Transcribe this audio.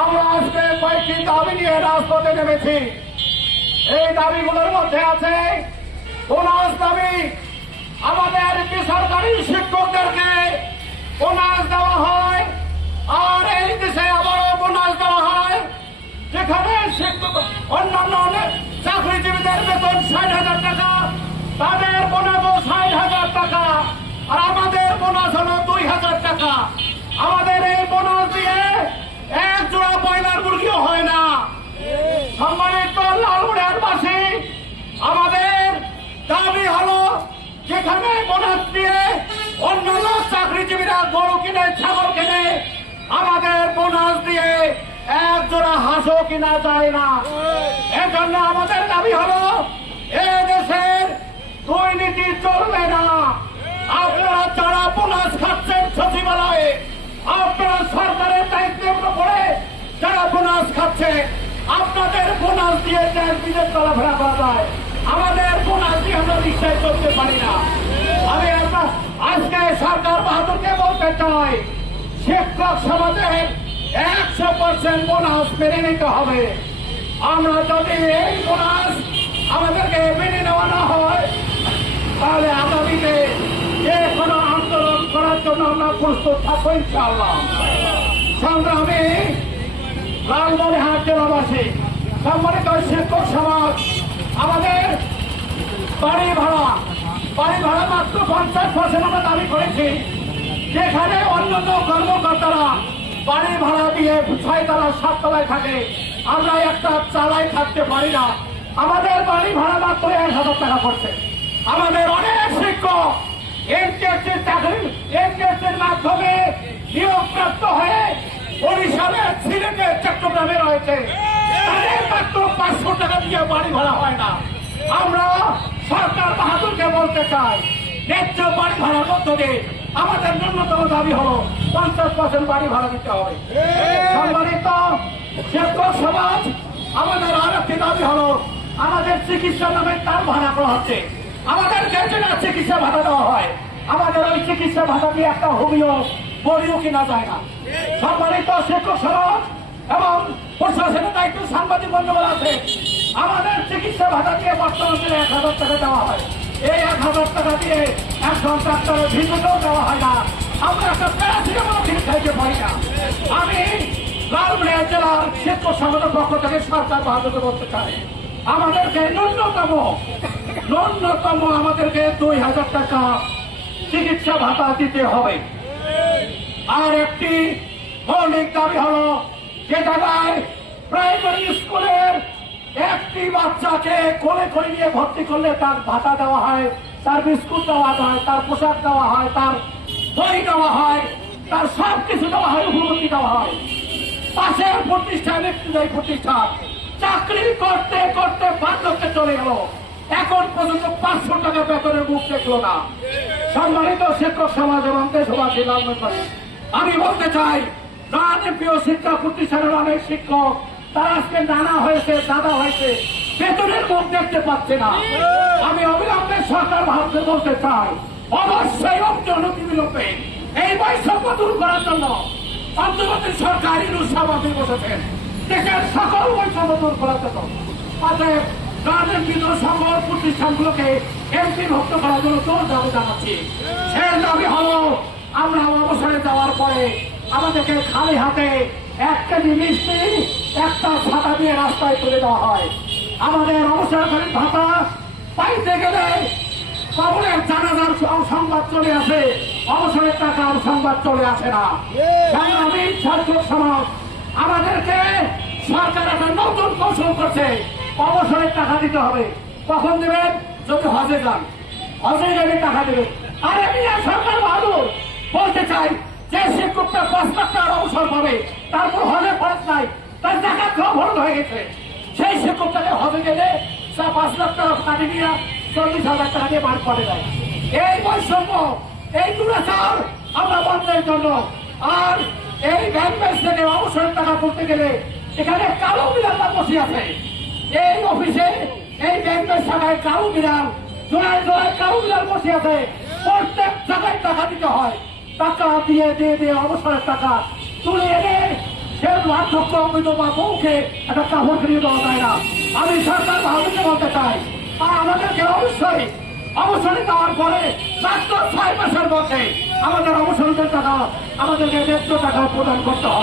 আমরা আজকে কয়েকটি দাবি নিয়ে রাজপথে নেমেছি। এই দাবিগুলোর মধ্যে আছে বোনাস দাবি। আমাদের বেসরকারি শিক্ষকদেরকে বোনাস দেওয়া হয়, আর এই দেশে আবারও বোনাস দেওয়া হয়, যেখানে শিক্ষক অন্যান্য চাকরিজীবীদের বেতন ৬০,০০০ টাকা, তাদের বোনাস ৬০,০০০ টাকা, আর আমাদের বোনাস হলো ২,০০০ টাকা। আমাদের এই বোনাস দিয়ে এক জোড়া ব্রয়লার মুরগিও হয় না। সম্মানিত লালমনিরহাটবাসী, আমাদের দাবি হলো যেখানে বোনাস দিয়ে অন্যান্য চাকরিজীবীরা গরু কিনে, ছাগল কিনে, আমাদের বোনাস দিয়ে এক জোড়া হাঁসও কিনা যায় না। এজন্য আমাদের দাবি হলো এ দেশের দুর্নীতি চলবে না। আপনারা যারা বোনাস খাচ্ছেন সচিবালয়ে, আপনারা সরকারের দায়িত্ব করে যারা বোনাস খাচ্ছে, আপনাদের বোনাস দিয়ে দেশ বিদেশ চলাফেরা করা যায়, আমাদের বোনাস দিয়ে আমরা রিক্সায় চলতে পারি না। আমি আজকে সরকার বাহাদুরকে বলতে চাই, শিক্ষক সমাজের ১০০% বোনাস মেনে নিতে হবে। আমরা যদি এই বোনাস আমাদেরকে মেনে নেওয়া না হয়, তাহলে আগামীতে যে কোনো আন্দোলন করার জন্য আমরা প্রস্তুত থাকবো ইনশাআল্লাহ। সংগ্রামী লালমনিরহাট জেলাবাসী, সম্মানিত শিক্ষক সমাজ, আমাদের বাড়ি ভাড়া মাত্র ৫০% আমরা দাবি করেছি। যেখানে অন্যান্য কর্মকর্তারা বাড়ি ভাড়া দিয়ে ৬ তলা ৭ তলায় থাকে, আমরা একটা চালায় থাকতে পারি না। আমাদের বাড়ি ভাড়া মাত্র ১,০০০ টাকা পড়ছে। আমাদের অনেক শিক্ষক এমটিএসসির মাধ্যমে নিয়োগপ্রাপ্ত হয়ে বরিশালে, সিলেটে, চট্টগ্রামে রয়েছে, তাদের মাত্র ৫০০ টাকা দিয়ে বাড়ি ভাড়া হয় না। আমরা সরকার বাহাদুরকে বলতে চাই, ন্যায্য বাড়ি ভাড়ার মধ্য দিয়ে আমাদের ন্যূনতম দাবি হলো ৫০% বাড়ি ভাড়া দিতে হবে। সম্মানিত শিক্ষক সমাজ, আমাদের আর একটি দাবি হলো আমাদের চিকিৎসা নামে তার ভাড়া করা হচ্ছে। আমাদেরকে যেটা চিকিৎসা ভাতা দেওয়া হয়, আমাদের ওই চিকিৎসা ভাতা দিয়ে একটা হোমিও বড়িও কিনা যায় না। সম্মানিত শিক্ষক সমাজ এবং প্রশাসনের দায়িত্ব সাংবাদিক বন্ধুরা আছে, আমাদের চিকিৎসা ভাতা দিয়ে বর্তমানে ১,০০০ টাকা দেওয়া হয়। এই ১,০০০ টাকা দিয়ে একজন ডাক্তারের ভিজিটও দেওয়া হয় না। আমরা একটা প্যারাসিটামল কিনে খাইতে পারি না। আমি লালমনিরহাট জেলার শিক্ষক সমাজের পক্ষ থেকে সরকার বাহাদুরকে বলতে চাই, আমাদেরকে ন্যূনতম আমাদেরকে ২,০০০ টাকা চিকিৎসা ভাতা দিতে হবে। আর একটি মৌলিক দাবি হলো, যে জায়গায় প্রাইমারি স্কুলের একটি বাচ্চাকে কোলে করে নিয়ে ভর্তি করলে তার ভাতা দেওয়া হয়, তার বিস্কুট দেওয়া হয়, তার পোশাক দেওয়া হয়, তার বই দেওয়া হয়, তার সব কিছু দেওয়া হয়, উপলব্ধি দেওয়া হয়। পাশের প্রতিষ্ঠান, ব্যক্তিগত প্রতিষ্ঠান, চাকরি করতে করতে বার্ধক্যে চলে গেল, এখন পর্যন্ত ৫০০ টাকা বেতনের মুখ দেখলো না। সম্মানিত শিক্ষক সমাজ এবং দেশবাসী, আমি বলতে চাই, প্রিয় শিক্ষা প্রতিষ্ঠানের অনেক শিক্ষক তারা আজকে নানা হয়েছে, দাদা হয়েছে, বেতনের মুখ দেখতে পাচ্ছে না। আমি অবিলম্বে সরকার ভারতে বলতে চাই, অবশ্যই অনতিবিলম্বে এই বৈষম্য দূর করার জন্য অন্তর্বর্তী সরকারি সভাপতি বসেছেন, দেশের সকল বৈষম্য দূর করার জন্য। অতএব রাজনৈতিক সংঘ প্রতিষ্ঠানগুলোকে এমপিভুক্ত করার জন্য জোর দাবি জানাচ্ছি। সেই দাবি হলো, আমরা অবসরে যাওয়ার পরে আমাদেরকে খালি হাতে ১ কেজি মিষ্টি, একটা ছাতা দিয়ে রাস্তায় তুলে দেওয়া হয়। আমাদের অবসরকালীন ভাতা পাইতে গেলে কবরের জানাজার সংবাদ চলে আসে, অবসরের টাকার সংবাদ চলে আসে না। আমি শিক্ষক সমাজ, আমাদেরকে সরকার একটা নতুন কৌশল করছে, অবসরের টাকা দিতে হবে। কখন দেবেন? যদি হজে যান, হজে গেলে টাকা দেবে। আর আমি সরকার বাহাদুর বলতে চাই, যে শিক্ষকটা ৫ লাখ টাকার অবসর পাবে, তারপর হজে খরচ নাই, তার টাকা খাওয়া ভরত হয়ে গেছে, সেই শিক্ষকটাকে হজে গেলে ৫ লাখ টাকা কাটি নিয়ে ৪০,০০০ টাকা দিয়ে বাড়ি করে দেয়। এই বৈষম্য, এই দুরাচার আমরা বন্ধের জন্য। আর এই ব্যাংক থেকে অবসরের টাকা করতে গেলে এখানে কালো বিড়ালরা বসে আছে। এই অফিসে, এই ব্যাংকের শাখায় কালো বিড়াল, জোড়ায় জোড়ায় কালো বিড়াল বসে আছে। প্রত্যেক জায়গায় টাকা দিতে হয়, টাকা দিয়ে অবসরের টাকা তুলে এনে সে বার্ধক্য বিধবা বউকে একটা কাপড় কিনে দেওয়া যায় না। আমি সরকার ভারতকে বলতে চাই, আর আমাদেরকে অবশ্যই অবসরে দেওয়ার পরে মাত্র 6 মাসের মধ্যে আমাদের অবসরের টাকা, আমাদেরকে 100 টাকা প্রদান করতে হয়।